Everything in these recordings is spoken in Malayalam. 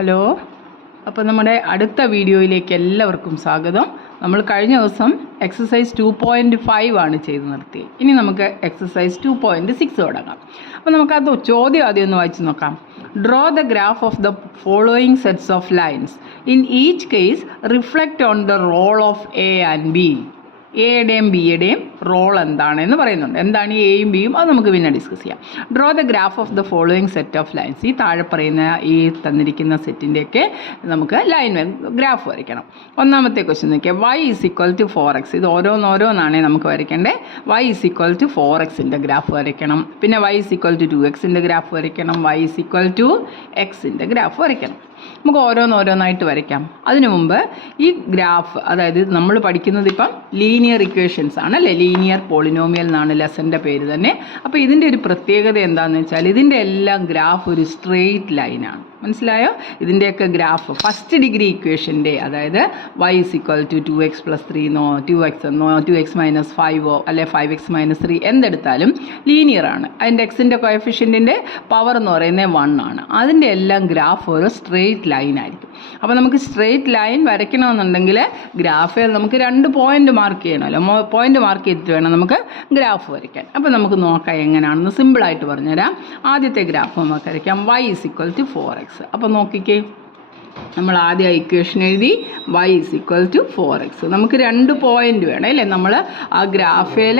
ഹലോ, അപ്പോൾ നമ്മുടെ അടുത്ത വീഡിയോയിലേക്ക് എല്ലാവർക്കും സ്വാഗതം. നമ്മൾ കഴിഞ്ഞ ദിവസം എക്സസൈസ് 2.5 ആണ് ചെയ്ത് നിർത്തി. ഇനി നമുക്ക് എക്സസൈസ് 2.6 തുടങ്ങാം. അപ്പോൾ നമുക്കത് ചോദ്യം ആദ്യം ഒന്ന് വായിച്ച് നോക്കാം. Draw the graph of the following sets of lines. In each case reflect on the role of a and b. എയുടെയും ബിയുടെയും റോൾ എന്താണെന്ന് പറയുന്നുണ്ട്. എന്താണ് ഈ എയും ബിയും, അത് നമുക്ക് പിന്നെ ഡിസ്കസ് ചെയ്യാം. Draw the graph of the following set of lines. ഈ താഴെ പറയുന്ന ഈ തന്നിരിക്കുന്ന സെറ്റിൻ്റെയൊക്കെ നമുക്ക് ലൈൻ ഗ്രാഫ് വരയ്ക്കണം. ഒന്നാമത്തെ ക്വസ്റ്റ്യൻ നോക്കിയാൽ y = 4x. ഇത് ഓരോന്നാണേ നമുക്ക് വരയ്ക്കേണ്ടത്. y = 4xൻ്റെ ഗ്രാഫ് വരയ്ക്കണം. പിന്നെ y = 2xൻ്റെ ഗ്രാഫ് വരയ്ക്കണം. y = xൻ്റെ ഗ്രാഫ് വരയ്ക്കണം. നമുക്ക് ഓരോന്നായിട്ട് വരയ്ക്കാം. അതിനു മുമ്പ് ഈ ഗ്രാഫ്, അതായത് നമ്മൾ പഠിക്കുന്നത് ഇപ്പം ലീനിയർ ഇക്വേഷൻസ് ആണല്ലേ, ലീനിയർ പോളിനോമിയൽ എന്നാണ് ലെസൻ്റെ പേര് തന്നെ. അപ്പോൾ ഇതിൻ്റെ ഒരു പ്രത്യേകത എന്താണെന്ന് വെച്ചാൽ ഇതിൻ്റെ എല്ലാം ഗ്രാഫ് ഒരു സ്ട്രെയിറ്റ് ലൈനാണ്. മനസ്സിലായോ? ഇതിൻ്റെയൊക്കെ ഗ്രാഫ് ഫസ്റ്റ് ഡിഗ്രി ഇക്വേഷൻ്റെ, അതായത് y = 2x + 3 എന്നോ 2x എന്നോ 2x - 5 അല്ലെ 5x - 3 എന്തെടുത്താലും ലീനിയറാണ്. അതിൻ്റെ എക്സിൻ്റെ കോഎഫിഷ്യൻറ്റിൻ്റെ പവർ എന്ന് പറയുന്നത് 1 ആണ്. അതിൻ്റെ എല്ലാം ഗ്രാഫ് ഒരു സ്ട്രെയിറ്റ് ലൈൻ ആയിരിക്കും. അപ്പോൾ നമുക്ക് സ്ട്രെയിറ്റ് ലൈൻ വരയ്ക്കണമെന്നുണ്ടെങ്കിൽ ഗ്രാഫിൽ നമുക്ക് 2 പോയിൻ്റ് മാർക്ക് ചെയ്യണമല്ലോ. പോയിൻ്റ് മാർക്ക് ചെയ്തിട്ട് വേണം നമുക്ക് ഗ്രാഫ് വരയ്ക്കാൻ. അപ്പോൾ നമുക്ക് നോക്കാം എങ്ങനെയാണെന്ന് സിമ്പിളായിട്ട് പറഞ്ഞുതരാം. ആദ്യത്തെ ഗ്രാഫ് നമുക്ക് വരയ്ക്കാം. y = 4x. അപ്പോൾ നോക്കിക്കേ, നമ്മൾ ആദ്യം ഇക്വേഷൻ എഴുതി y = 4x. നമുക്ക് 2 പോയിൻ്റ് വേണം അല്ലേ. നമ്മൾ ആ ഗ്രാഫിൽ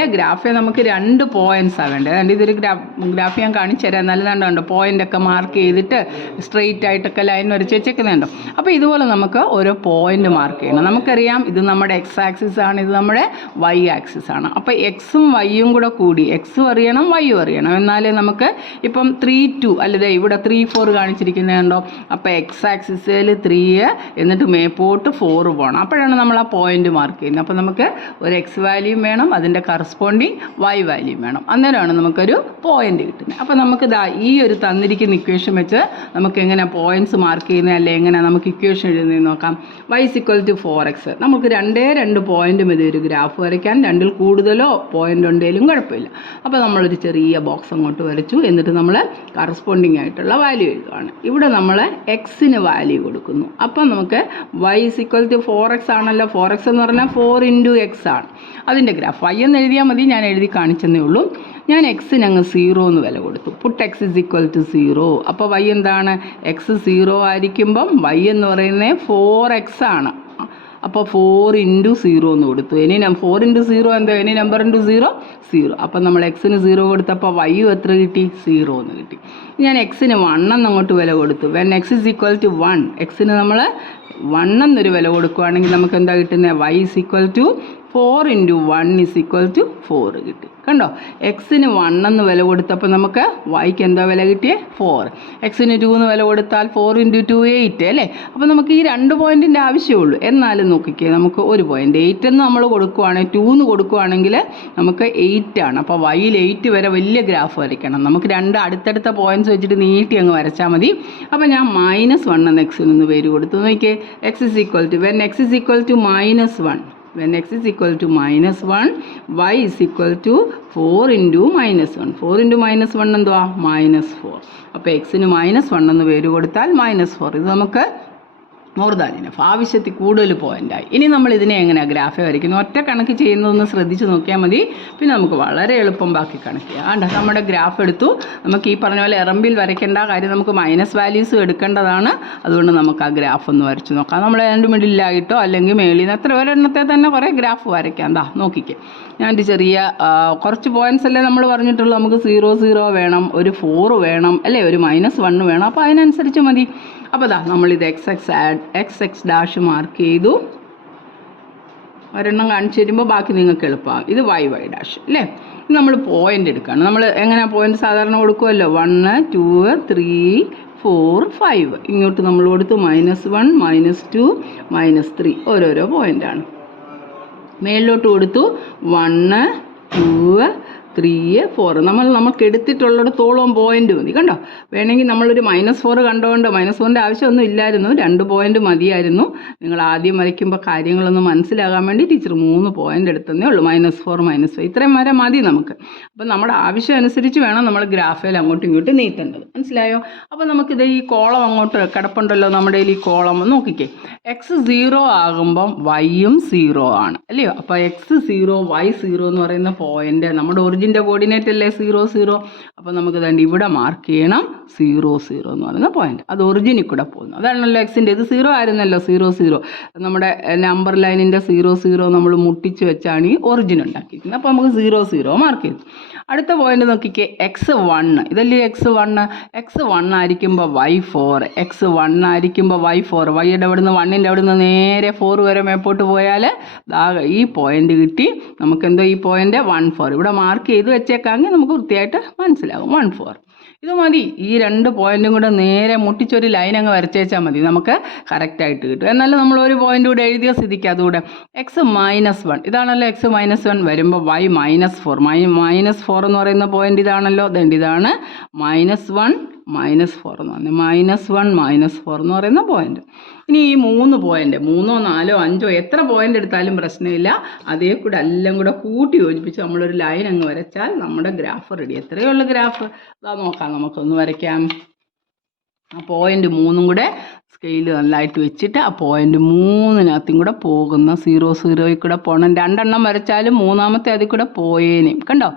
നമുക്ക് 2 പോയിൻറ്റ്സാണ് വേണ്ടത്. അതുകൊണ്ട് ഇതൊരു ഗ്രാഫ് ഞാൻ കാണിച്ചു തരാം. നല്ലതാണ്ടോ പോയിൻ്റൊക്കെ മാർക്ക് ചെയ്തിട്ട് സ്ട്രെയിറ്റ് ആയിട്ടൊക്കെ ലൈൻ വരച്ച് വെച്ചേക്കുന്നുണ്ടോ. അപ്പോൾ ഇതുപോലെ നമുക്ക് ഓരോ പോയിൻ്റ് മാർക്ക് ചെയ്യണം. നമുക്കറിയാം ഇത് നമ്മുടെ എക്സ് ആക്സിസ് ആണ്, ഇത് നമ്മുടെ വൈ ആക്സിസ് ആണ്. അപ്പോൾ എക്സും വൈയും കൂടെ കൂടി, എക്സും അറിയണം വൈയും അറിയണം, എന്നാലേ നമുക്ക് ഇപ്പം 3, 2 അല്ലതെ ഇവിടെ 3, 4 കാണിച്ചിരിക്കുന്നുണ്ടോ. അപ്പോൾ എക്സ് ആക്സിസിൽ 3 എന്നിട്ട് മേപ്പോട്ട് 4 പോകണം. അപ്പോഴാണ് നമ്മൾ ആ പോയിൻ്റ് മാർക്ക് ചെയ്യുന്നത്. അപ്പോൾ നമുക്ക് ഒരു എക്സ് വാല്യൂം വേണം, അതിൻ്റെ കറസ്പോണ്ടിങ് വൈ വാല്യൂം വേണം. അന്നേരമാണ് നമുക്കൊരു പോയിൻ്റ് കിട്ടുന്നത്. അപ്പോൾ നമുക്ക് ഈ ഒരു തന്നിരിക്കുന്ന ഇക്വേഷൻ വെച്ച് നമുക്ക് എങ്ങനെ പോയിൻറ്റ്സ് മാർക്ക് ചെയ്യുന്നത്, അല്ലെ എങ്ങനെ നമുക്ക് ഇക്വേഷൻ എഴുതുന്നത് നോക്കാം. y = 4x. നമുക്ക് 2 പോയിൻ്റ് മതി ഒരു ഗ്രാഫ് വരയ്ക്കാൻ. 2ൽ കൂടുതലോ പോയിൻ്റ് ഉണ്ടെങ്കിലും കുഴപ്പമില്ല. അപ്പോൾ നമ്മളൊരു ചെറിയ ബോക്സ് അങ്ങോട്ട് വരച്ചു. എന്നിട്ട് നമ്മൾ കറസ്പോണ്ടിങ് ആയിട്ടുള്ള വാല്യൂ എഴുതുകയാണ്. ഇവിടെ നമ്മൾ എക്സിന് വാല്യൂ കൊടുക്കുന്നു. അപ്പം നമുക്ക് y = 4x ആണല്ലോ. 4x എന്ന് പറഞ്ഞാൽ 4 × x ആണ്. അതിൻ്റെ ഗ്രാഫ് y എന്ന് എഴുതിയാൽ മതി, ഞാൻ എഴുതി കാണിച്ചെന്നേ ഉള്ളൂ. ഞാൻ എക്സിന് അങ്ങ് 0 എന്ന് വില കൊടുത്തു. പുട്ട് x = 0. അപ്പോൾ y എന്താണ്, x 0 ആയിരിക്കുമ്പം y എന്ന് പറയുന്നത് 4x ആണ്. അപ്പോൾ 4 × 0 എന്ന് കൊടുത്തു. 4 × 0 എന്താ, എനി നമ്പർ × 0 0. അപ്പം നമ്മൾ എക്സിന് 0 കൊടുത്തപ്പോൾ y എത്ര കിട്ടി, 0 എന്ന് കിട്ടി. ഞാൻ എക്സിന് 1 എന്നങ്ങോട്ട് വില കൊടുത്തു. വെൻ x = 1, എക്സിന് നമ്മൾ 1 എന്നൊരു വില കൊടുക്കുകയാണെങ്കിൽ നമുക്ക് എന്താ കിട്ടുന്നത്, y = 4 × 1 = 4 കിട്ടി. കണ്ടോ, എക്സിന് 1 എന്ന് വില കൊടുത്തപ്പോൾ നമുക്ക് വൈക്ക് എന്താ വില കിട്ടിയേ, 4. എക്സിന് 2 എന്ന് വില കൊടുത്താൽ 4 × 2 8 അല്ലേ. അപ്പോൾ നമുക്ക് ഈ 2 പോയിൻറ്റിൻ്റെ ആവശ്യമുള്ളൂ. എന്നാലും നോക്കിക്കേ, നമുക്ക് ഒരു പോയിൻ്റ് 8 എന്ന് നമ്മൾ കൊടുക്കുകയാണെങ്കിൽ 2 എന്ന് കൊടുക്കുകയാണെങ്കിൽ നമുക്ക് 8 ആണ്. അപ്പോൾ വൈയിൽ 8 വരെ വലിയ ഗ്രാഫ് വരയ്ക്കണം. നമുക്ക് 2 അടുത്തടുത്ത പോയിൻറ്റ്സ് വെച്ചിട്ട് നീട്ടി അങ്ങ് വരച്ചാൽ മതി. അപ്പോൾ ഞാൻ -1 എന്ന് എക്സിന് ഒന്ന് പേര് കൊടുത്തു. നോക്കിയേ, x = when x = -1. When x = -1, y = 4 × -1. 4 × -1 എന്തുവാ, -4. അപ്പോൾ എക്സിന് -1 എന്ന് പേര് കൊടുത്താൽ -4. ഇത് നമുക്ക് മോർ ദാൻ ഇനഫ്, ആവശ്യത്തിൽ കൂടുതൽ പോയിൻ്റായി. ഇനി നമ്മൾ ഇതിനെ എങ്ങനെയാണ് ഗ്രാഫ് വരയ്ക്കുന്നത്, ഒറ്റ കണക്ക് ചെയ്യുന്നതൊന്ന് ശ്രദ്ധിച്ച് നോക്കിയാൽ മതി. പിന്നെ നമുക്ക് വളരെ എളുപ്പം ബാക്കി കണക്ക് ചെയ്യാം. ആണ്ട് നമ്മുടെ ഗ്രാഫ് എടുത്തു. നമുക്ക് ഈ പറഞ്ഞ പോലെ എറമ്പിൽ വരയ്ക്കേണ്ട കാര്യം, നമുക്ക് മൈനസ് വാല്യൂസ് എടുക്കേണ്ടതാണ്. അതുകൊണ്ട് നമുക്ക് ആ ഗ്രാഫ് ഒന്ന് വരച്ച് നോക്കാം. നമ്മൾ 2 മിഡിലായിട്ടോ അല്ലെങ്കിൽ മേളിൽ നിന്ന് എത്ര ഒരെണ്ണത്തെ തന്നെ കുറേ ഗ്രാഫ് വരയ്ക്കാം. എന്താ നോക്കിക്കേ, ഞാനൊരു ചെറിയ കുറച്ച് പോയിൻറ്റ്സ് അല്ലേ നമ്മൾ പറഞ്ഞിട്ടുള്ളൂ. നമുക്ക് 0 0 വേണം, ഒരു 4 വേണം അല്ലേ, ഒരു -1 വേണം. അപ്പോൾ അതിനനുസരിച്ച് മതി. അപ്പോൾ നമ്മളിത് x മാർക്ക് ചെയ്തു. ഒരെണ്ണം കാണിച്ചു തരുമ്പോൾ ബാക്കി നിങ്ങൾക്ക് എളുപ്പമാകും. ഇത് y അല്ലേ. നമ്മൾ പോയിൻ്റ് എടുക്കുകയാണ്. നമ്മൾ എങ്ങനെ പോയിൻ്റ് സാധാരണ കൊടുക്കുമല്ലോ, 1 2 3 4 5. ഇങ്ങോട്ട് നമ്മൾ കൊടുത്തു -1 -2 -3 ഓരോരോ പോയിൻ്റാണ്. മേളിലോട്ട് കൊടുത്തു 1 2 3 4 നമുക്ക് എടുത്തിട്ടുള്ളിടത്തോളം പോയിന്റ് മതി കണ്ടോ. വേണമെങ്കിൽ നമ്മളൊരു -4 കണ്ടുകൊണ്ട് -4ൻ്റെ ആവശ്യമൊന്നും ഇല്ലായിരുന്നു, 2 പോയിന്റ് മതിയായിരുന്നു. നിങ്ങൾ ആദ്യം വരയ്ക്കുമ്പോൾ കാര്യങ്ങളൊന്ന് മനസ്സിലാകാൻ വേണ്ടി ടീച്ചർ 3 പോയിന്റ് എടുത്തതേ ഉള്ളൂ. -4 -5 ഇത്രയും വരെ മതി നമുക്ക്. അപ്പം നമ്മുടെ ആവശ്യം അനുസരിച്ച് വേണം നമ്മൾ ഗ്രാഫിൽ അങ്ങോട്ടും ഇങ്ങോട്ടും നീട്ടേണ്ടത്. മനസ്സിലായോ? അപ്പോൾ നമുക്കിത് ഈ കോളം അങ്ങോട്ട് കിടപ്പുണ്ടല്ലോ നമ്മുടെ ഈ കോളം നോക്കിക്കേ. x 0 ആകുമ്പം y-യും 0 ആണ് അല്ലയോ. അപ്പോൾ x 0 y 0 എന്ന് പറയുന്ന പോയിന്റ് നമ്മുടെ ഒറിജിൻ്റെ കോർഡിനേറ്റ് അല്ലേ 0 0. അപ്പോൾ നമുക്ക് തന്നെ ഇവിടെ മാർക്ക് ചെയ്യണം 0 0 എന്ന് പറയുന്ന പോയിന്റ്. അത് ഒറിജിനിൽ കൂടെ പോകുന്നു. അതാണല്ലോ എക്സിൻ്റെ. ഇത് 0 ആയിരുന്നല്ലോ 0 0. നമ്മുടെ നമ്പർ ലൈനിൻ്റെ 0 0 നമ്മൾ മുട്ടിച്ച് വെച്ചാണ് ഈ ഒറിജിൻ ഉണ്ടാക്കിയിരിക്കുന്നത്. അപ്പോൾ നമുക്ക് 0 0 മാർക്ക് ചെയ്തു. അടുത്ത പോയിന്റ് നോക്കിക്കേ, x1 ഇതല്ലേ x1. x1 ആയിരിക്കുമ്പോൾ y4, x1 ആയിരിക്കുമ്പോൾ y4. വൈയുടെ അവിടുന്ന് 1ൻ്റെ അവിടുന്ന് നേരെ 4 വരെ മേപ്പോട്ട് പോയാൽ ഈ പോയിന്റ് കിട്ടി. നമുക്കെന്തോ ഈ പോയിന്റ് 1 4 ഇവിടെ മാർക്ക് ചെയ്ത് വെച്ചേക്കാമെങ്കിൽ നമുക്ക് വൃത്തിയായിട്ട് മനസ്സിലാകും. 1 4 ഇത് മതി. ഈ 2 പോയിന്റും കൂടെ നേരെ മുട്ടിച്ചൊരു ലൈൻ അങ്ങ് വരച്ചേച്ചാൽ മതി, നമുക്ക് കറക്റ്റായിട്ട് കിട്ടും. എന്നാലും നമ്മൾ ഒരു പോയിന്റ് കൂടെ എഴുതിയ സ്ഥിതിക്ക് അതുകൂടെ x -1 ഇതാണല്ലോ. x -1 വരുമ്പോൾ y -4 -4 എന്ന് പറയുന്ന പോയിന്റ് ഇതാണല്ലോ. ഇതാണ് -1 -4 എന്ന് പറഞ്ഞാൽ -1 -4 എന്ന് പറയുന്ന പോയിന്റ്. ഇനി ഈ 3 പോയിന്റ് 3 4 5 എത്ര പോയിന്റ് എടുത്താലും പ്രശ്നമില്ല. അതേ കൂടെ എല്ലാം കൂടെ കൂട്ടി യോജിപ്പിച്ച് നമ്മളൊരു ലൈൻ അങ്ങ് വരച്ചാൽ നമ്മുടെ ഗ്രാഫ് റെഡി. എത്രയേ ഉള്ളൂ ഗ്രാഫ്. അതാ നോക്കാം, നമുക്കൊന്ന് വരയ്ക്കാം. ആ പോയിന്റ് 3 കൂടെ സ്കെയിൽ നല്ലതായിട്ട് വെച്ചിട്ട് ആ പോയിന്റ് 3-നകത്തും കൂടെ പോകുന്ന 0 0 കൂടെ പോകണം. 2 എണ്ണം വരച്ചാലും മൂന്നാമത്തെ അതിൽ കൂടെ പോയേനേയും കണ്ടോ.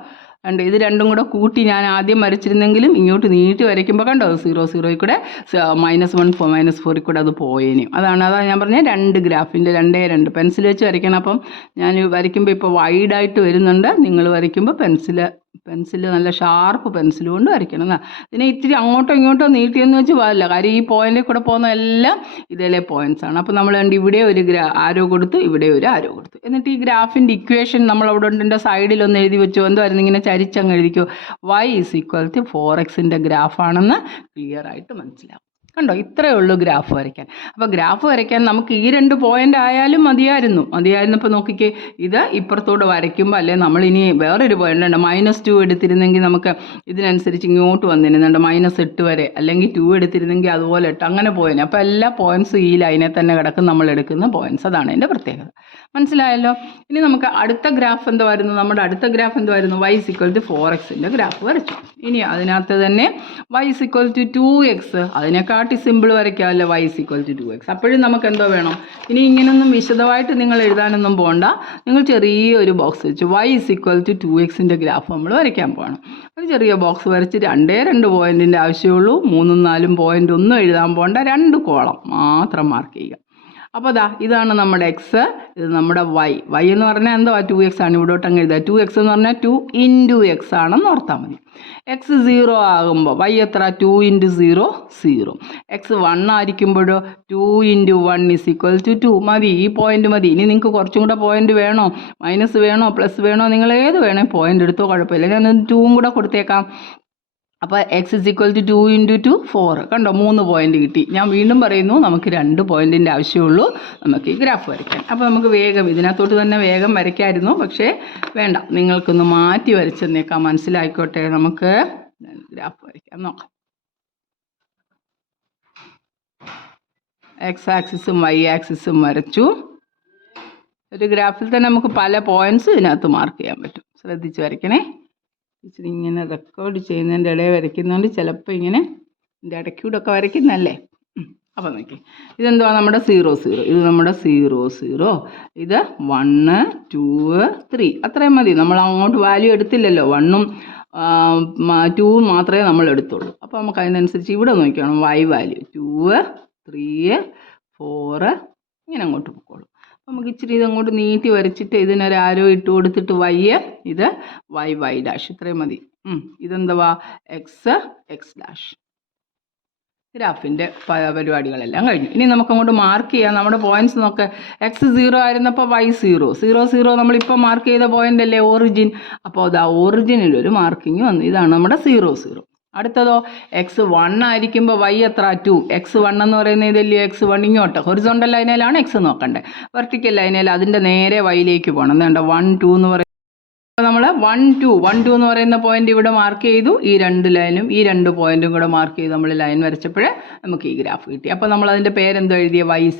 ഇത് രണ്ടും കൂടെ കൂട്ടി ഞാൻ ആദ്യം വരച്ചിരുന്നെങ്കിലും ഇങ്ങോട്ട് നീട്ടി വരയ്ക്കുമ്പോൾ കണ്ടോ 0 0 കൂടെ -1 -4 കൂടെ അത് പോയേനും. അതാണ് ഞാൻ പറഞ്ഞത് 2 ഗ്രാഫിൻ്റെ 2 2 പെൻസിൽ വെച്ച് വരയ്ക്കണം. അപ്പം ഞാൻ വരയ്ക്കുമ്പോൾ ഇപ്പോൾ വൈഡായിട്ട് വരുന്നുണ്ട്. നിങ്ങൾ വരയ്ക്കുമ്പോൾ പെൻസിൽ നല്ല ഷാർപ്പ് പെൻസിൽ കൊണ്ട് വരയ്ക്കണം. ഇതിനെ ഇത്തിരി അങ്ങോട്ടോ ഇങ്ങോട്ടോ നീട്ടിയെന്ന് വെച്ച് പാടില്ല. കാര്യം ഈ പോയിന്റിൽ കൂടെ പോകുന്ന എല്ലാം ഇതിലെ പോയിന്റ്സ് ആണ്. അപ്പോൾ നമ്മൾ ഇവിടെ ഒരു ആരോ കൊടുത്തു, ഇവിടെ ഒരു ആരോ കൊടുത്തു. എന്നിട്ട് ഈ ഗ്രാഫിൻ്റെ ഇക്വേഷൻ നമ്മൾ അവിടെ ഉണ്ട് സൈഡിലൊന്ന് എഴുതി വെച്ചോ. എന്തായിരുന്നു ഇങ്ങനെ ചരിച്ചങ്ങ് എഴുതിക്കോ. y = 4x ഗ്രാഫാണെന്ന് ക്ലിയർ ആയിട്ട് മനസ്സിലാവും. കണ്ടോ, ഇത്രയേ ഉള്ളൂ ഗ്രാഫ് വരയ്ക്കാൻ. അപ്പോൾ ഗ്രാഫ് വരയ്ക്കാൻ നമുക്ക് ഈ 2 പോയിന്റ് ആയാലും മതിയായിരുന്നപ്പോൾ നോക്കിക്കേ, ഇത് ഇപ്പുറത്തോട് വരയ്ക്കുമ്പോൾ അല്ലേ നമ്മളിനി വേറൊരു പോയിന്റ് ഉണ്ട് -2 എടുത്തിരുന്നെങ്കിൽ നമുക്ക് ഇതിനനുസരിച്ച് ഇങ്ങോട്ട് വന്നിരുന്നുണ്ട് -8 വരെ, അല്ലെങ്കിൽ 2 എടുത്തിരുന്നെങ്കിൽ അതുപോലെ 8 അങ്ങനെ പോയേനെ. അപ്പോൾ എല്ലാ പോയിന്റ്സും ഈ ലൈനിൽ തന്നെ കിടക്കും നമ്മൾ എടുക്കുന്ന പോയിന്റ്സ്. അതാണ് എൻ്റെ പ്രത്യേകത. മനസ്സിലായല്ലോ. ഇനി നമുക്ക് അടുത്ത ഗ്രാഫ് എന്തായിരുന്നു. നമ്മുടെ അടുത്ത ഗ്രാഫ് എന്തായിരുന്നു. y = 4x ഗ്രാഫ് വരച്ചു. ഇനി അതിനകത്ത് തന്നെ y = 2x അതിനെക്കാട്ടി സിമ്പിൾ വരയ്ക്കാമല്ലോ. y = 2x. അപ്പോഴും നമുക്ക് എന്തോ വേണം. ഇനി ഇങ്ങനൊന്നും വിശദമായിട്ട് നിങ്ങൾ എഴുതാനൊന്നും പോകണ്ട. നിങ്ങൾ ചെറിയൊരു ബോക്സ് വെച്ച് y = 2x ഗ്രാഫ് നമ്മൾ വരയ്ക്കാൻ പോകണം. ഒരു ചെറിയ ബോക്സ് വരച്ച് 2 പോയിന്റിൻ്റെ ആവശ്യമുള്ളൂ. 3 4 പോയിന്റ് ഒന്നും എഴുതാൻ പോകണ്ട. 2 കോളം മാത്രം മാർക്ക് ചെയ്യുക. അപ്പോൾ ഇതാണ് നമ്മുടെ x, ഇത് നമ്മുടെ y എന്ന് പറഞ്ഞാൽ എന്തോ 2x ആണ്. ഇവിടോട്ട് അങ്ങ് എഴുതുക. 2x എന്ന് പറഞ്ഞാൽ 2 × x ആണെന്ന് ഓർത്താൽ മതി. x 0 ആകുമ്പോൾ y എത്ര 2 × 0 0. x 1 ആയിരിക്കുമ്പോഴോ 2 × 1 = 2 മതി. ഈ പോയിന്റ് മതി. ഇനി നിങ്ങൾക്ക് കുറച്ചും കൂടെ പോയിന്റ് വേണോ, മൈനസ് വേണോ, പ്ലസ് വേണോ, നിങ്ങൾ ഏത് വേണേൽ പോയിന്റ് എടുത്തോ, കുഴപ്പമില്ല. ഞാൻ 2 കൂടെ കൊടുത്തേക്കാം. അപ്പോൾ x = 2 × 2 4. കണ്ടോ 3 പോയിന്റ് കിട്ടി. ഞാൻ വീണ്ടും പറയുന്നു, നമുക്ക് 2 പോയിന്റിൻ്റെ ആവശ്യമുള്ളൂ നമുക്ക് ഈ ഗ്രാഫ് വരയ്ക്കാൻ. അപ്പോൾ നമുക്ക് വേഗം ഇതിനകത്തോട്ട് തന്നെ വേഗം വരയ്ക്കായിരുന്നു. പക്ഷേ വേണ്ട, നിങ്ങൾക്കൊന്ന് മാറ്റി വരച്ചെന്നേക്കാം. മനസ്സിലായിക്കോട്ടെ. നമുക്ക് ഗ്രാഫ് വരയ്ക്കാം. നോക്കാം. x ആക്സിസും y ആക്സിസും വരച്ചു. ഒരു ഗ്രാഫിൽ തന്നെ നമുക്ക് പല പോയിന്റ്സ് ഇതിനകത്ത് മാർക്ക് ചെയ്യാൻ പറ്റും. ശ്രദ്ധിച്ച് വരയ്ക്കണേ. ഇച്ചിരി ഇങ്ങനെ റെക്കോർഡ് ചെയ്യുന്നതിൻ്റെ ഇടയിൽ വരയ്ക്കുന്നതുകൊണ്ട് ചിലപ്പോൾ ഇങ്ങനെ ഇതിൻ്റെ ഇടയ്ക്കൂടെ ഒക്കെ വരയ്ക്കുന്നല്ലേ. അപ്പോൾ നോക്കി, ഇതെന്തുവാ നമ്മുടെ 0 0. ഇത് നമ്മുടെ 0 0. ഇത് 1 2 3 അത്രയും മതി. നമ്മൾ അങ്ങോട്ട് വാല്യൂ എടുത്തില്ലല്ലോ. 1ഉം 2ഉം മാത്രമേ നമ്മൾ എടുത്തുള്ളൂ. അപ്പോൾ നമുക്ക് അതിനനുസരിച്ച് ഇവിടെ നോക്കിയാണ് y വാല്യൂ 2 3 4 ഇങ്ങനെ അങ്ങോട്ട് പോയിക്കോളൂ. നമുക്ക് ഇച്ചിരി ഇതങ്ങോട്ട് നീട്ടി വരച്ചിട്ട് ഇതിനൊരു ആരോ ഇട്ട് കൊടുത്തിട്ട് y, ഇത് y ഇത്രയും മതി. ഇതെന്തുവാ x ഗ്രാഫിൻ്റെ പരിപാടികളെല്ലാം കഴിഞ്ഞു. ഇനി നമുക്കങ്ങോട്ട് മാർക്ക് ചെയ്യാം. നമ്മുടെ പോയിന്റ്സ് നോക്ക്. x 0 ആയിരുന്നപ്പോൾ y 0 0 0 നമ്മളിപ്പോൾ മാർക്ക് ചെയ്ത പോയിന്റ് അല്ലേ ഒറിജിൻ. അപ്പോൾ ഒറിജിനിലൊരു മാർക്കിങ് വന്നു. ഇതാണ് നമ്മുടെ 0 0. അടുത്തതോ x 1 ആയിരിക്കുമ്പോൾ y എത്ര 2. x 1 എന്ന് പറയുന്നത് ഇതല്ലേ x 1 ഇങ്ങോട്ട് ഹൊറിസോണ്ടൽ ലൈനിലാണ് x നോക്കണ്ടേ. വെർട്ടിക്കൽ ലൈനിൽ അതിൻ്റെ നേരെ y ലേക്ക് പോകണം. എന്താ 1 2 എന്ന് പറയുന്നത് അപ്പോൾ നമ്മൾ 1 2 എന്ന് പറയുന്ന പോയിന്റ് ഇവിടെ മാർക്ക് ചെയ്തു. ഈ 2 ലൈനും ഈ 2 പോയിന്റും കൂടെ മാർക്ക് ചെയ്ത് നമ്മൾ ലൈൻ വരച്ചപ്പോൾ നമുക്ക് ഈ ഗ്രാഫ് കിട്ടി. അപ്പോൾ നമ്മൾ അതിൻ്റെ പേരെന്തോ എഴുതിയ y =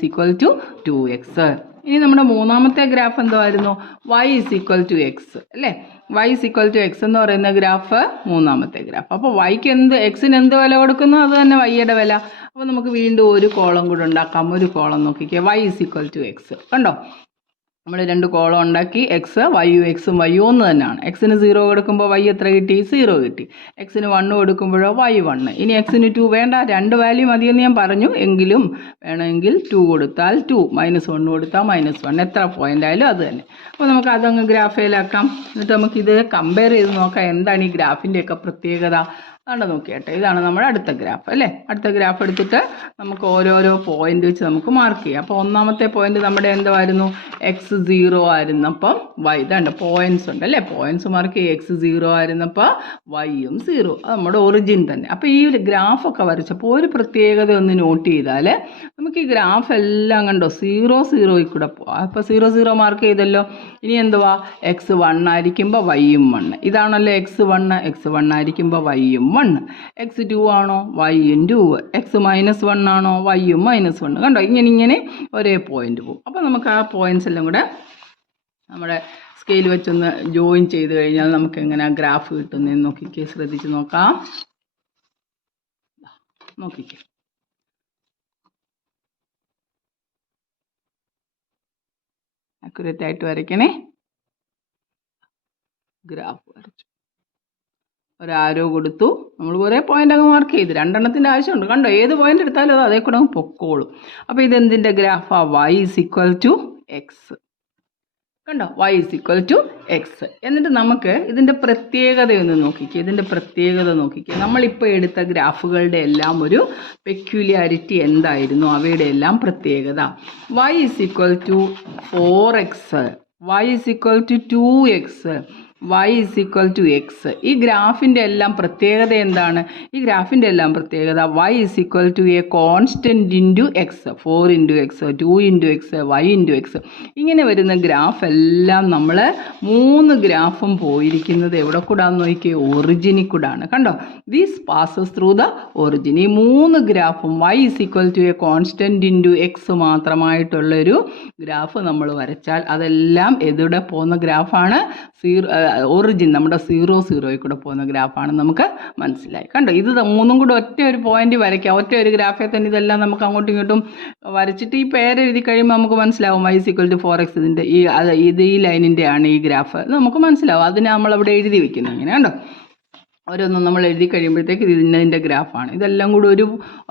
2x. ഇനി നമ്മുടെ മൂന്നാമത്തെ ഗ്രാഫ് എന്തായിരുന്നു? y = x അല്ലേ? y = x എന്ന് പറയുന്ന ഗ്രാഫ് മൂന്നാമത്തെ ഗ്രാഫ്. അപ്പോൾ yക്ക് എക്സിന് എന്ത് വില കൊടുക്കുന്നു അത് തന്നെ വൈയുടെ വില. അപ്പോൾ നമുക്ക് വീണ്ടും ഒരു കോളം കൂടെ ഉണ്ടാക്കാം. ഒരു കോളം നോക്കിക്കേ, y = x. കണ്ടോ, നമ്മൾ 2 കോളം ഉണ്ടാക്കി. എക്സും വൈയും ഒന്ന് തന്നെയാണ്. എക്സിന് 0 കൊടുക്കുമ്പോൾ y എത്ര കിട്ടി? 0 കിട്ടി. എക്സിന് 1 കൊടുക്കുമ്പോഴോ y 1. ഇനി എക്സിന് 2 വേണ്ട, 2 വാല്യൂ മതിയെന്ന് ഞാൻ പറഞ്ഞു. എങ്കിലും വേണമെങ്കിൽ 2 കൊടുത്താൽ 2, -1 കൊടുത്താൽ -1, എത്ര പോയിന്റ് ആയാലും അത് തന്നെ. അപ്പോൾ നമുക്ക് അതങ്ങ് ഗ്രാഫിലാക്കാം. എന്നിട്ട് നമുക്കിത് കമ്പയർ ചെയ്ത് നോക്കാം എന്താണ് ഈ ഗ്രാഫിൻ്റെയൊക്കെ പ്രത്യേകത. അതുകൊണ്ട് നോക്കിയാട്ടെ, ഇതാണ് നമ്മുടെ അടുത്ത ഗ്രാഫ് അല്ലേ? അടുത്ത ഗ്രാഫ് എടുത്തിട്ട് നമുക്ക് ഓരോരോ പോയിന്റ് വെച്ച് നമുക്ക് മാർക്ക് ചെയ്യാം. അപ്പോൾ ഒന്നാമത്തെ പോയിന്റ് നമ്മുടെ എന്തായിരുന്നു? എക്സ് 0 ആയിരുന്നപ്പം y, ഇതാണ്ട് പോയിന്റ്സ് ഉണ്ട് അല്ലേ? പോയിന്റ്സ് മാർക്ക് ചെയ്യുക. എക്സ് 0 ആയിരുന്നപ്പോൾ വൈയും 0, അത് നമ്മുടെ ഒറിജിൻ തന്നെ. അപ്പോൾ ഈ ഒരു ഗ്രാഫൊക്കെ വരച്ചപ്പോൾ ഒരു പ്രത്യേകത ഒന്ന് നോട്ട് ചെയ്താൽ നമുക്ക് ഈ ഗ്രാഫ് എല്ലാം കണ്ടോ 0 0 കൂടെ പോവാം. അപ്പോൾ 0 0 മാർക്ക് ചെയ്തല്ലോ. ഇനി എന്തുവാ? എക്സ് 1 ആയിരിക്കുമ്പോൾ വൈയും 1. ഇതാണല്ലോ എക്സ് 1 ആയിരിക്കുമ്പോൾ വൈയും 1. എക്സ് 2 ആണോ? വൈയും 2. എക്സ് -1 ആണോ? വൈയും -1. കണ്ടോ, ഇങ്ങനെ ഒരേ പോയിന്റ് പോകും. അപ്പോൾ നമുക്ക് ആ പോയിന്റ്സ് എല്ലാം കൂടെ നമ്മുടെ സ്കെയിൽ വെച്ചൊന്ന് ജോയിൻ ചെയ്ത് കഴിഞ്ഞാൽ നമുക്ക് എങ്ങനെ ഗ്രാഫ് കിട്ടുന്നതെന്ന് നോക്കിക്കേ, ശ്രദ്ധിച്ച് നോക്കാം. നോക്കിക്കേ, അക്യുറേറ്റ് ആയിട്ട് വരയ്ക്കണേ. ഗ്രാഫ് വരച്ചു, ഒരു ആരോ കൊടുത്തു, നമ്മൾ കുറേ പോയിന്റ് അങ്ങ് മാർക്ക് ചെയ്ത്. 2 എണ്ണത്തിൻ്റെ ആവശ്യമുണ്ട്. കണ്ടോ, ഏത് പോയിന്റ് എടുത്താലും അത് അതേ കൂടെ അങ്ങ് പൊക്കോളും. അപ്പോൾ ഇതെന്തിൻ്റെ ഗ്രാഫാ? y = x. കണ്ടോ, y = x. എന്നിട്ട് നമുക്ക് ഇതിൻ്റെ പ്രത്യേകതയൊന്ന് നോക്കിക്കുക. ഇതിൻ്റെ പ്രത്യേകത നോക്കിക്കുക. നമ്മളിപ്പോൾ എടുത്ത ഗ്രാഫുകളുടെ എല്ലാം ഒരു പെക്യുലാരിറ്റി എന്തായിരുന്നു? അവയുടെ എല്ലാം പ്രത്യേകത. y = 4x, y = 2x, y = x. ഈ ഗ്രാഫിൻ്റെ എല്ലാം പ്രത്യേകത എന്താണ്? ഈ ഗ്രാഫിൻ്റെ എല്ലാം പ്രത്യേകത y = a constant into X. 4 × x, 2 × x, y × x. ഇങ്ങനെ വരുന്ന ഗ്രാഫ് എല്ലാം നമ്മൾ 3 ഗ്രാഫും പോയിരിക്കുന്നത് എവിടെ കൂടാന്ന് നോക്കിയേ? ഒറിജിനിൽ കൂടാണ്. കണ്ടോ, this passes through the origin. ഈ 3 ഗ്രാഫും y = a constant into x മാത്രമായിട്ടുള്ളൊരു ഗ്രാഫ് നമ്മൾ വരച്ചാൽ അതെല്ലാം എവിടെ പോകുന്ന ഗ്രാഫാണ്? ഒറിജിൻ, നമ്മുടെ 0 0 കൂടെ പോകുന്ന ഗ്രാഫാണ്. നമുക്ക് മനസ്സിലായി. കണ്ടോ, ഇത് 3ഉം കൂടെ ഒറ്റ ഒരു പോയിന്റ് വരയ്ക്കാം. ഒറ്റ ഒരു ഗ്രാഫിൽ തന്നെ ഇതെല്ലാം നമുക്ക് അങ്ങോട്ടും ഇങ്ങോട്ടും വരച്ചിട്ട് ഈ പേരെഴുതി കഴിയുമ്പോൾ നമുക്ക് മനസ്സിലാവും y = 4x. ഇതിൻ്റെ ഈ ലൈനിൻ്റെ ആണ് ഈ ഗ്രാഫ്. നമുക്ക് മനസ്സിലാവും. അതിനെ നമ്മളവിടെ എഴുതി വെക്കുന്നത് ഇങ്ങനെ. കണ്ടോ, ഓരോന്നും നമ്മൾ എഴുതി കഴിയുമ്പോഴത്തേക്ക് ഇതിൻ്റെ ഗ്രാഫാണ്. ഇതെല്ലാം കൂടി ഒരു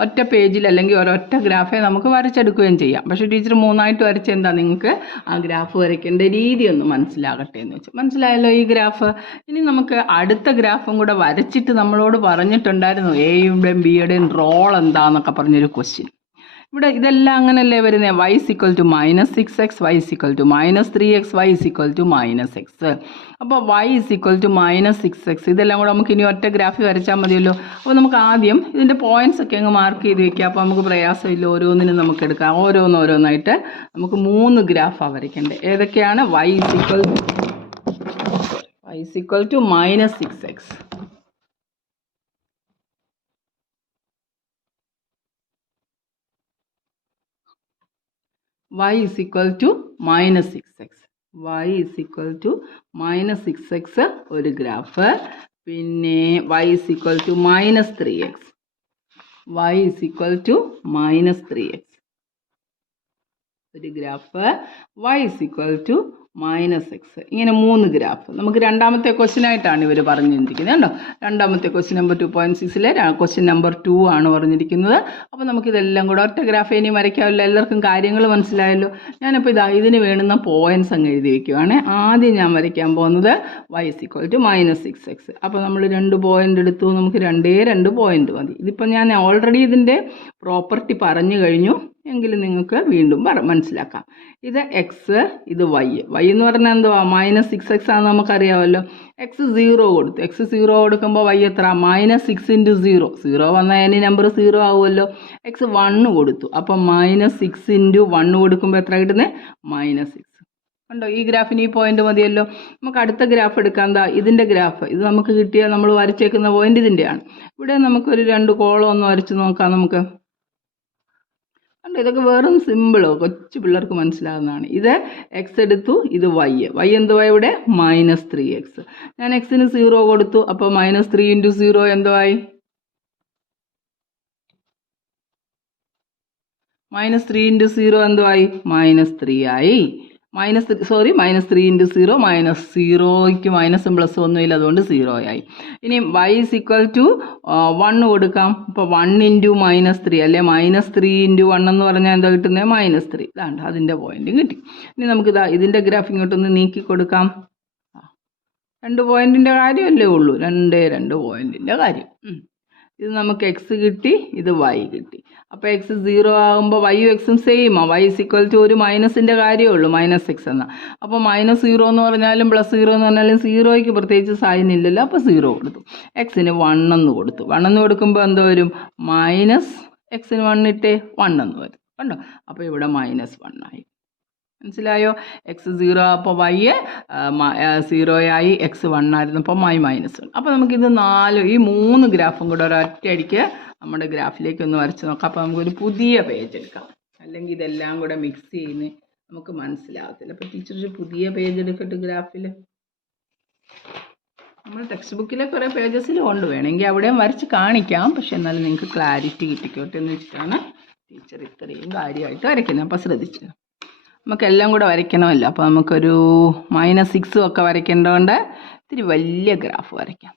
ഒറ്റ പേജിൽ അല്ലെങ്കിൽ ഒരൊറ്റ ഗ്രാഫെ നമുക്ക് വരച്ചെടുക്കുകയും ചെയ്യാം. പക്ഷേ ടീച്ചർ 3ആയിട്ട് വരച്ച എന്താ, നിങ്ങൾക്ക് ആ ഗ്രാഫ് വരയ്ക്കേണ്ട രീതി ഒന്ന് മനസ്സിലാകട്ടെ എന്ന് വെച്ചു. മനസ്സിലായല്ലോ ഈ ഗ്രാഫ്? ഇനി നമുക്ക് അടുത്ത ഗ്രാഫും കൂടെ വരച്ചിട്ട് നമ്മളോട് പറഞ്ഞിട്ടുണ്ടായിരുന്നു എയുടെയും ബിയുടെയും റോൾ എന്താണെന്നൊക്കെ പറഞ്ഞൊരു ക്വസ്റ്റ്യൻ. ഇവിടെ ഇതെല്ലാം അങ്ങനെയല്ലേ വരുന്നത്? y = -6x, y = -3x, y = -x. അപ്പോൾ y = -6x. ഇതെല്ലാം കൂടെ നമുക്ക് ഇനി ഒറ്റ ഗ്രാഫിൽ വരച്ചാൽ മതിയല്ലോ. അപ്പോൾ നമുക്ക് ആദ്യം ഇതിൻ്റെ പോയിന്റ്സ് ഒക്കെ അങ്ങ് മാർക്ക് ചെയ്ത് വെക്കാം. അപ്പോൾ നമുക്ക് പ്രയാസമില്ല, ഓരോന്നിനും നമുക്ക് എടുക്കാം. ഓരോന്നായിട്ട് നമുക്ക് 3 ഗ്രാഫാണ് വരയ്ക്കേണ്ടത്. ഏതൊക്കെയാണ്? y = -6x, y = -6x, y = -6x ഒരു ഗ്രാഫ്. പിന്നെ y = -3x, y = -3x ഒരു ഗ്രാഫ്. y = -x. ഇങ്ങനെ 3 ഗ്രാഫ്. നമുക്ക് രണ്ടാമത്തെ ക്വസ്റ്റ്യൻ ആയിട്ടാണ് ഇവർ പറഞ്ഞിരിക്കുന്നത്. കണ്ടോ, രണ്ടാമത്തെ ക്വസ്റ്റ്യൻ നമ്പർ 2.6-ലെ ക്വസ്റ്റ്യൻ നമ്പർ 2 ആണ് പറഞ്ഞിരിക്കുന്നത്. അപ്പോൾ നമുക്കിതെല്ലാം കൂടെ ഒറ്റ ഗ്രാഫ് ഇനി വരയ്ക്കാമല്ലോ. എല്ലാവർക്കും കാര്യങ്ങൾ മനസ്സിലായല്ലോ. ഞാനിപ്പോൾ ഇതിന് വേണ്ടുന്ന പോയിന്റ്സ് അങ്ങ് എഴുതി വയ്ക്കുവാണ്. ആദ്യം ഞാൻ വരയ്ക്കാൻ പോകുന്നത് y = -6x. അപ്പോൾ നമ്മൾ 2 പോയിന്റ് എടുത്തു. നമുക്ക് 2 പോയിന്റ് മതി. ഇതിപ്പോൾ ഞാൻ ഓൾറെഡി ഇതിൻ്റെ പ്രോപ്പർട്ടി പറഞ്ഞു കഴിഞ്ഞു. എങ്കിലും നിങ്ങൾക്ക് വീണ്ടും മനസ്സിലാക്കാം. ഇത് എക്സ്, ഇത് വൈ. വൈ എന്ന് പറഞ്ഞാൽ എന്തുവാ? -6x ആണെന്ന് നമുക്കറിയാമല്ലോ. എക്സ് 0 കൊടുത്തു. എക്സ് 0 കൊടുക്കുമ്പോൾ വൈ എത്ര? -6 × 0. 0 വന്നാൽ എനി നമ്പർ 0 ആവുമല്ലോ. എക്സ് 1 കൊടുത്തു. അപ്പം -6 × 1 കൊടുക്കുമ്പോൾ എത്ര കിട്ടുന്നത്? -6. കണ്ടോ, ഈ ഗ്രാഫിന് ഈ പോയിന്റ് മതിയല്ലോ. നമുക്ക് അടുത്ത ഗ്രാഫ് എടുക്കാം. എന്താ ഇതിൻ്റെ ഗ്രാഫ്? ഇത് നമുക്ക് കിട്ടിയ നമ്മൾ വരച്ചേക്കുന്ന പോയിന്റ് ഇതിൻ്റെയാണ്. ഇവിടെ നമുക്കൊരു 2 കോളം ഒന്ന് വരച്ച് നോക്കാം. നമുക്ക് കണ്ടോ, ഇതൊക്കെ വെറും സിമ്പിളോ, കൊച്ചു പിള്ളേർക്ക് മനസ്സിലാകുന്നതാണ്. ഇത് എക്സ് എടുത്തു, ഇത് വൈ എന്തുവാ ഇവിടെ? -3x. ഞാൻ എക്സിന് 0 കൊടുത്തു, അപ്പോൾ -3 × 0 എന്തുവായി? -3 × 0 എന്തുവായി? -3 ആയി. -3 × 0 -0യ്ക്ക് മൈനസും പ്ലസും ഒന്നുമില്ല, അതുകൊണ്ട് 0 ആയി. ഇനി y = 1 കൊടുക്കാം. അപ്പോൾ 1 × -3 അല്ലെ, -3 × 1 എന്ന് പറഞ്ഞാൽ എന്താ കിട്ടുന്നത്? -3. ഇതാണ്ട് അതിൻ്റെ പോയിന്റും കിട്ടി. ഇനി നമുക്ക് ഇതിൻ്റെ ഗ്രാഫ് ഇങ്ങോട്ടൊന്ന് നീക്കി കൊടുക്കാം. 2 പോയിന്റിൻ്റെ കാര്യമല്ലേ ഉള്ളൂ, 2 പോയിന്റിൻ്റെ കാര്യം. ഇത് നമുക്ക് എക്സ് കിട്ടി, ഇത് വൈ കിട്ടി. അപ്പോൾ എക്സ് 0 ആകുമ്പോൾ വൈയും എക്സും സെയിമാണ്. y = ഒരു മൈനസിൻ്റെ കാര്യമേ ഉള്ളൂ, -x എന്ന. അപ്പോൾ -0 എന്ന് പറഞ്ഞാലും +0 എന്ന് പറഞ്ഞാലും 0യ്ക്ക് പ്രത്യേകിച്ച് സൈൻ ഇല്ലല്ലോ, അപ്പോൾ 0 കൊടുത്തു. എക്സിന് 1 എന്ന് കൊടുത്തു. 1 എന്ന് കൊടുക്കുമ്പോൾ എന്തോ വരും? എക്സിന് 1 ഇട്ടേ 1 എന്ന് വരും. കണ്ടോ, അപ്പോൾ ഇവിടെ -1 ആയി. മനസ്സിലായോ? എക്സ് 0 അപ്പോൾ വൈ 0 ആയി, എക്സ് 1 ആയിരുന്നു, അപ്പോൾ -1. അപ്പോൾ നമുക്കിത് ഈ 3 ഗ്രാഫും കൂടെ ഒരൊറ്റയടിക്ക് നമ്മുടെ ഗ്രാഫിലേക്ക് ഒന്ന് വരച്ച് നോക്കാം. അപ്പോൾ നമുക്കൊരു പുതിയ പേജ് എടുക്കാം, അല്ലെങ്കിൽ ഇതെല്ലാം കൂടെ മിക്സ് ചെയ്യുന്ന നമുക്ക് മനസ്സിലാകത്തില്ല. അപ്പോൾ ടീച്ചർ ഒരു പുതിയ പേജ് എടുക്കട്ടെ ഗ്രാഫിൽ. നമ്മൾ ടെക്സ്റ്റ് ബുക്കിലെ കുറേ പേജസിലും ഉണ്ട്, വേണമെങ്കിൽ അവിടെയും വരച്ച് കാണിക്കാം. പക്ഷെ എന്നാലും നിങ്ങൾക്ക് ക്ലാരിറ്റി കിട്ടിക്കോട്ടെ എന്ന് വെച്ചിട്ടാണ് ടീച്ചർ ഇത്രയും കാര്യമായിട്ട് വരയ്ക്കുന്നത്. അപ്പോൾ ശ്രദ്ധിച്ചു, നമുക്കെല്ലാം കൂടെ വരയ്ക്കണമല്ലോ. അപ്പോൾ നമുക്കൊരു -6 ഒക്കെ വരയ്ക്കേണ്ടതുകൊണ്ട് ഇത്തിരി വലിയ ഗ്രാഫ് വരയ്ക്കാം.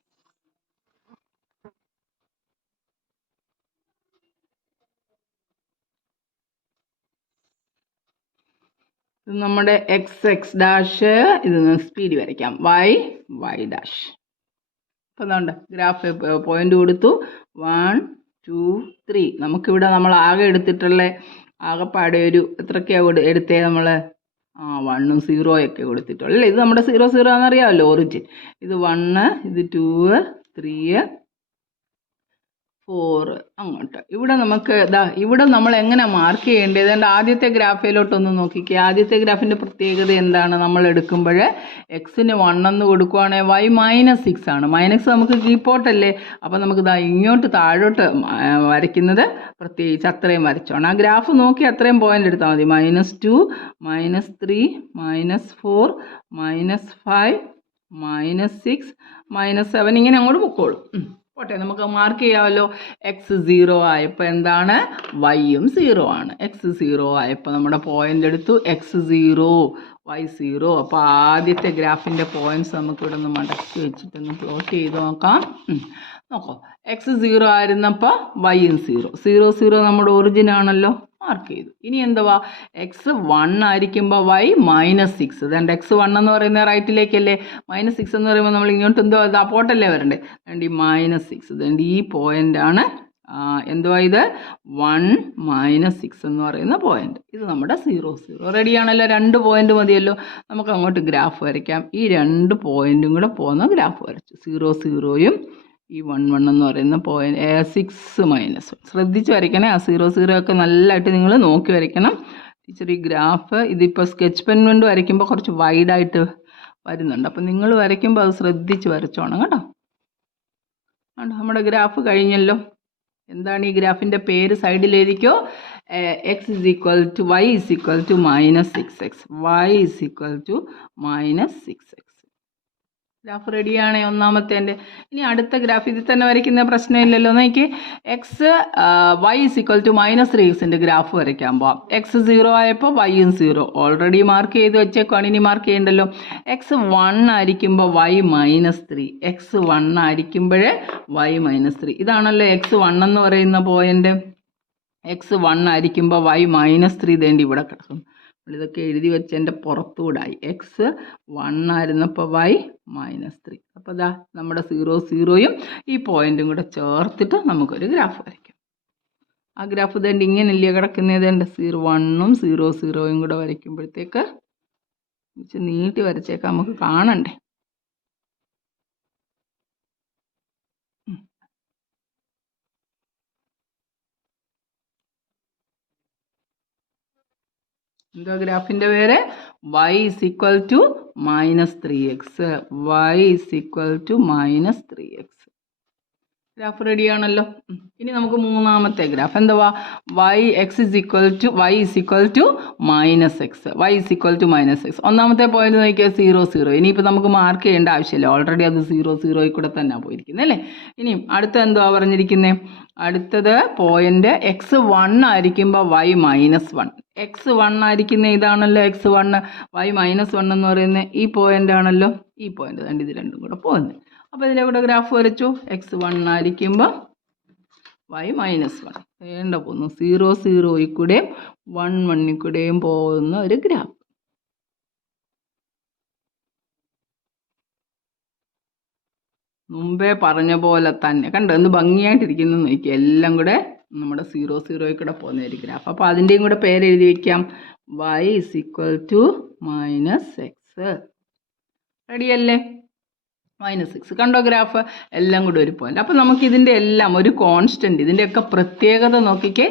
ഇത് നമ്മുടെ x ഇത് സ്പീഡ് വരയ്ക്കാം, y ഡാഷ്. അപ്പോൾ അതുകൊണ്ട് ഗ്രാഫ് പോയിന്റ് കൊടുത്തു 1 2 3. നമുക്കിവിടെ നമ്മൾ ആകെ എടുത്തിട്ടുള്ള ആകെപ്പാടെ ഒരു എത്രയൊക്കെയാണ് എടുത്തേ നമ്മൾ? 1ഉം 0 ഒക്കെ കൊടുത്തിട്ടുള്ളൂ അല്ലേ. ഇത് നമ്മുടെ 0 ആണെന്നറിയാമല്ലോ, ഒറിജിൻ. ഇത് 1, ഇത് 2, 3, 4 അങ്ങോട്ട്. ഇവിടെ നമുക്ക് ഇവിടെ നമ്മൾ എങ്ങനെ മാർക്ക് ചെയ്യേണ്ടത്? അതുകൊണ്ട് ആദ്യത്തെ ഗ്രാഫിലോട്ടൊന്ന് നോക്കിക്കേ. ആദ്യത്തെ ഗ്രാഫിൻ്റെ പ്രത്യേകത എന്താണ്? നമ്മൾ എടുക്കുമ്പോൾ എക്സിന് 1 എന്ന് കൊടുക്കുവാണെങ്കിൽ y -6 ആണ്. -6 നമുക്ക് കീപ്പോട്ടല്ലേ. അപ്പോൾ നമുക്ക് ഇങ്ങോട്ട് താഴോട്ട് വരയ്ക്കുന്നത് പ്രത്യേകിച്ച് അത്രയും വരച്ചോണം. ആ ഗ്രാഫ് നോക്കി അത്രയും പോയിന്റ് എടുത്താൽ മതി. -2 -3 -4 -5 -6 -7 ഇങ്ങനെ അങ്ങോട്ട് പൊക്കോളും. പോട്ടെ, നമുക്ക് മാർക്ക് ചെയ്യാമല്ലോ. എക്സ് 0 ആയപ്പോൾ എന്താണ്? വൈയും 0 ആണ്. എക്സ് 0 ആയപ്പോൾ നമ്മുടെ പോയിന്റ് എടുത്തു, എക്സ് 0 y 0. അപ്പോൾ ആദ്യത്തെ ഗ്രാഫിൻ്റെ പോയിന്റ്സ് നമുക്ക് ഇവിടെ നിന്ന് മടക്കി വെച്ചിട്ടൊന്ന് പ്ലോട്ട് ചെയ്ത് നോക്കാം. നോക്കൂ, എക്സ് 0 ആയിരുന്നപ്പോൾ വൈയും 0. 0 നമ്മുടെ ഒറിജിൻ ആണല്ലോ, മാർക്ക് ചെയ്തു. ഇനി എന്തുവാ? എക്സ് 1 ആയിരിക്കുമ്പോൾ y -6. അതുകൊണ്ട് എക്സ് 1 എന്ന് പറയുന്നത് റൈറ്റിലേക്കല്ലേ, -6 എന്ന് പറയുമ്പോൾ നമ്മൾ ഇങ്ങോട്ട് എന്തോ പോട്ടല്ലേ വരണ്ടേ. അതുകൊണ്ട് ഈ -6, അതുകൊണ്ട് ഈ പോയിൻ്റാണ് എന്തുവാ ഇത്? 1 -6 എന്ന് പറയുന്ന പോയിന്റ്. ഇത് നമ്മുടെ 0 റെഡിയാണല്ലോ. 2 പോയിന്റ് മതിയല്ലോ. നമുക്ക് അങ്ങോട്ട് ഗ്രാഫ് വരയ്ക്കാം. ഈ 2 പോയിന്റും കൂടെ പോകുന്ന ഗ്രാഫ് വരച്ചു. 0 ഈ 1 എന്ന് പറയുന്ന പോയിന്റ് 6 -1. ശ്രദ്ധിച്ച് വരയ്ക്കണേ. ആ 0 ഒക്കെ നല്ലതായിട്ട് നിങ്ങൾ നോക്കി വരയ്ക്കണം. ടീച്ചർ ഈ ഗ്രാഫ് ഇതിപ്പോൾ സ്കെച്ച് പെൻ കൊണ്ട് വരയ്ക്കുമ്പോൾ കുറച്ച് വൈഡായിട്ട് വരുന്നുണ്ട്. അപ്പം നിങ്ങൾ വരയ്ക്കുമ്പോൾ അത് ശ്രദ്ധിച്ച് വരച്ചോണം കേട്ടോ. നമ്മുടെ ഗ്രാഫ് കഴിഞ്ഞല്ലോ. എന്താണ് ഈ ഗ്രാഫിൻ്റെ പേര്? സൈഡിൽ എഴുതിക്കോ. y = -6x. y = -6x. Graph റെഡിയാണേ ഒന്നാമത്തേൻ്റെ. ഇനി അടുത്ത ഗ്രാഫ് ഇതിൽ തന്നെ വരയ്ക്കുന്ന പ്രശ്നമില്ലല്ലോ. നോക്കി, y = -3x ഗ്രാഫ് വരയ്ക്കാൻ പോവാം. എക്സ് 0 ആയപ്പോൾ വൈയും 0 ഓൾറെഡി മാർക്ക് ചെയ്ത് വെച്ചേക്കാണ്, ഇനി മാർക്ക് ചെയ്യണ്ടല്ലോ. എക്സ് 1 ആയിരിക്കുമ്പോൾ y -3. എക്സ് 1 ആയിരിക്കുമ്പോൾ y -3. ഇതാണല്ലോ എക്സ് 1 എന്ന് പറയുന്ന പോയിന്റ്. എക്സ് 1 ആയിരിക്കുമ്പോൾ y -3 ഇതേണ്ടി ഇവിടെ കിടക്കും. ഇതൊക്കെ എഴുതി വെച്ച് എൻ്റെ പുറത്തുകൂടായി. എക്സ് 1 ആയിരുന്നപ്പോൾ y -3. അപ്പോൾ നമ്മുടെ 0 ഈ പോയിന്റും കൂടെ ചേർത്തിട്ട് നമുക്കൊരു ഗ്രാഫ് വരയ്ക്കാം. ആ ഗ്രാഫ് ഇതേണ്ട ഇങ്ങനെയല്ലേ കിടക്കുന്നത്. എൻ്റെ 1ഉം 0 കൂടെ വരയ്ക്കുമ്പോഴത്തേക്ക് നീട്ടി വരച്ചേക്കാം, നമുക്ക് കാണണ്ടേ. എന്താ ഗ്രാഫിൻ്റെ പേര്? y is equal to -3x. y is equal to -3x. Graph റെഡിയാണല്ലോ. ഇനി നമുക്ക് മൂന്നാമത്തെ ഗ്രാഫ് എന്തുവാ? y is equal to -x. y is equal to -x. ഒന്നാമത്തെ പോയിന്റ് നോക്കിയാൽ 0 0. ഇനിയിപ്പോൾ നമുക്ക് മാർക്ക് ചെയ്യേണ്ട ആവശ്യമില്ല, ഓൾറെഡി അത് 0 0 കൂടെ തന്നെ പോയിരിക്കുന്നത് അല്ലേ. ഇനിയും അടുത്ത എന്തുവാ പറഞ്ഞിരിക്കുന്നത്? അടുത്തത് പോയിന്റ് x1 ആയിരിക്കുമ്പോൾ y -1. x1 ആയിരിക്കുന്ന ഇതാണല്ലോ x1. y -1 എന്ന് പറയുന്നത് ഈ പോയിന്റ് ആണല്ലോ, ഈ പോയിന്റ്. അതുകൊണ്ട് ഇത് രണ്ടും കൂടെ പോകുന്നത്. അപ്പോൾ ഇതിലെ കൂടെ ഗ്രാഫ് വരച്ചു. x1 ആയിരിക്കുമ്പോൾ y -1 വേണ്ട പോകുന്നു. 0 0 കൂടെയും 1 1 കൂടെയും പോകുന്ന ഒരു ഗ്രാഫ്. മുമ്പേ പറഞ്ഞ പോലെ തന്നെ കണ്ടോ, എന്ത് ഭംഗിയായിട്ടിരിക്കുന്നു നോക്കി. എല്ലാം കൂടെ നമ്മുടെ 0 0 കൂടെ പോകുന്ന ഒരു ഗ്രാഫ്. അപ്പോൾ അതിൻ്റെയും കൂടെ പേര് എഴുതി വയ്ക്കാം. y is equal to -x. റെഡിയല്ലേ? -6 കണ്ടോ ഗ്രാഫ്? എല്ലാം കൂടെ ഒരു പോയിന്റ്. അപ്പോൾ നമുക്ക് ഇതിൻ്റെ എല്ലാം ഒരു കോൺസ്റ്റൻറ്റ്, ഇതിൻ്റെയൊക്കെ പ്രത്യേകത നോക്കിക്കേ.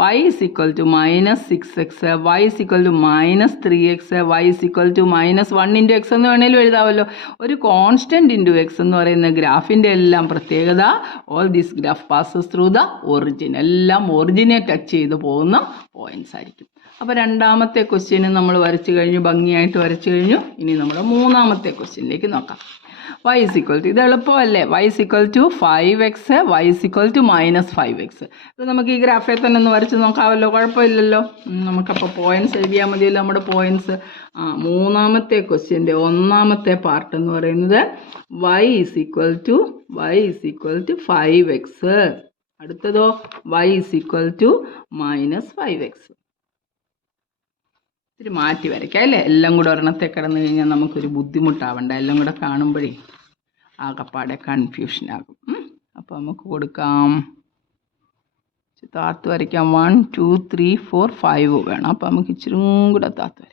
y is equal to -6x, y is equal to -3x, y is equal to -1 × x എന്ന് വേണേലും എഴുതാമല്ലോ. ഒരു കോൺസ്റ്റൻറ്റ് ഇൻറ്റു എക്സ് എന്ന് പറയുന്ന ഗ്രാഫിൻ്റെ എല്ലാം പ്രത്യേകത, all this graph passes through the origin. എല്ലാം ഒറിജിനെ ടച്ച് ചെയ്ത് പോകുന്ന പോയിന്റ്സ് ആയിരിക്കും. അപ്പോൾ രണ്ടാമത്തെ ക്വസ്റ്റ്യന് നമ്മൾ വരച്ചു കഴിഞ്ഞു, ഭംഗിയായിട്ട് വരച്ചു കഴിഞ്ഞു. ഇനി നമ്മുടെ മൂന്നാമത്തെ ക്വസ്റ്റ്യനിലേക്ക് നോക്കാം. y is equal to, ഇത് എളുപ്പമല്ലേ? y is equal to 5x, y is equal to -5x. ഇത് നമുക്ക് ഈ ഗ്രാഫിൽ തന്നെ ഒന്ന് വരച്ച് നോക്കാമല്ലോ, കുഴപ്പമില്ലല്ലോ. നമുക്കപ്പോൾ പോയിന്റ്സ് എഴുതിയാൽ മതിയല്ലോ, നമ്മുടെ പോയിന്റ്സ്. മൂന്നാമത്തെ ക്വസ്റ്റ്യൻ്റെ ഒന്നാമത്തെ പാർട്ട് എന്ന് പറയുന്നത് y is equal to 5x. അടുത്തതോ y is equal to -5x. ഇത്തിരി മാറ്റി വരയ്ക്കാം അല്ലേ? എല്ലാം കൂടെ ഒരെണ്ണത്തെ കിടന്നു കഴിഞ്ഞാൽ നമുക്കൊരു ബുദ്ധിമുട്ടാവണ്ട. എല്ലാം കൂടെ കാണുമ്പോഴേ ആകപ്പാടെ കൺഫ്യൂഷൻ ആകും. അപ്പോൾ നമുക്ക് കൊടുക്കാം, താത്ത് വരയ്ക്കാം. 1 2 3 4 5 വേണം. അപ്പോൾ നമുക്ക് ഇച്ചിരി കൂടെ താത്ത് വരയ്ക്കാം.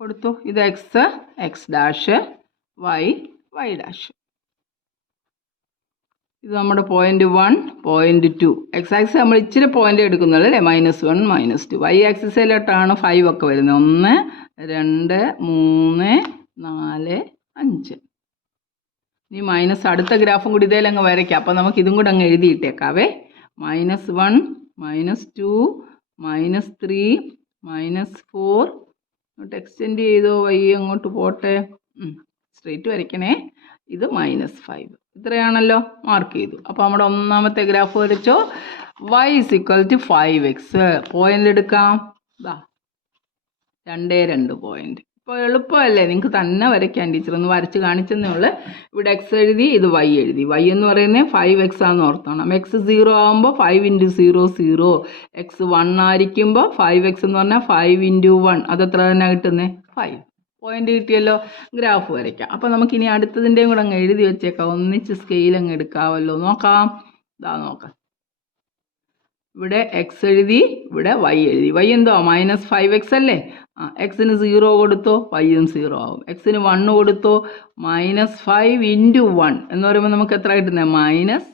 കൊടുത്തു. ഇത് x ഡാഷ്, y ഡാഷ്. ഇത് നമ്മുടെ പോയിന്റ് 1 പോയിന്റ് 2. എക്സ് ആക്സിസ് നമ്മൾ ഇച്ചിരി പോയിന്റ് എടുക്കുന്നുള്ളൂ അല്ലേ? -1 -2. y ആക്സിസിലോട്ടാണ് 5 ഒക്കെ വരുന്നത്. 1 2 3 4 5. ഇനി മൈനസ് അടുത്ത ഗ്രാഫും കൂടി ഇതേലും അങ്ങ് വരയ്ക്കാം. അപ്പോൾ നമുക്ക് ഇതും കൂടെ അങ്ങ് എഴുതിയിട്ടേക്കാവേ. -1 -2 -3 -4. അങ്ങോട്ട് എക്സ്റ്റെൻഡ് ചെയ്തോ, y അങ്ങോട്ട് പോട്ടെ. സ്ട്രെയിറ്റ് വരയ്ക്കണേ. ഇത് -5. ഇത്രയാണല്ലോ, മാർക്ക് ചെയ്തു. അപ്പോൾ നമ്മുടെ ഒന്നാമത്തെ ഗ്രാഫ് വരച്ചോ. y is equal to 5x. Point എടുക്കാം. 2 പോയിന്റ്. ഇപ്പോൾ എളുപ്പമല്ലേ? നിങ്ങൾക്ക് തന്നെ വരയ്ക്കാൻ, ടീച്ചർ ഒന്ന് വരച്ച് കാണിച്ചെന്നേ ഉള്ളൂ. ഇവിടെ x എഴുതി, ഇത് y എഴുതി. y എന്ന് പറയുന്നത് 5x ആണെന്ന് ഓർത്തോണം. x 0 ആകുമ്പോൾ 5 × 0 0. x 1 ആയിരിക്കുമ്പോൾ 5x എന്ന് പറഞ്ഞാൽ 5 × 1. അതെത്ര തന്നെ കിട്ടുന്നത്? 5. പോയിന്റ് കിട്ടിയല്ലോ. ഗ്രാഫ് വരയ്ക്കാം. അപ്പോൾ നമുക്കിനി അടുത്തതിൻ്റെയും കൂടെ അങ്ങ് എഴുതി വെച്ചേക്കാം. ഒന്നിച്ച് സ്കെയിൽ അങ്ങ് എടുക്കാമല്ലോ. നോക്കാം. നോക്കാം. ഇവിടെ x എഴുതി, ഇവിടെ y എഴുതി. y എന്തോ -5x അല്ലേ? എക്സിന് 0 കൊടുത്തോ, വൈയും 0 ആവും. എക്സിന് 1 കൊടുത്തോ, -5 × 1 എന്ന് പറയുമ്പോൾ നമുക്ക് എത്ര കിട്ടുന്നത്?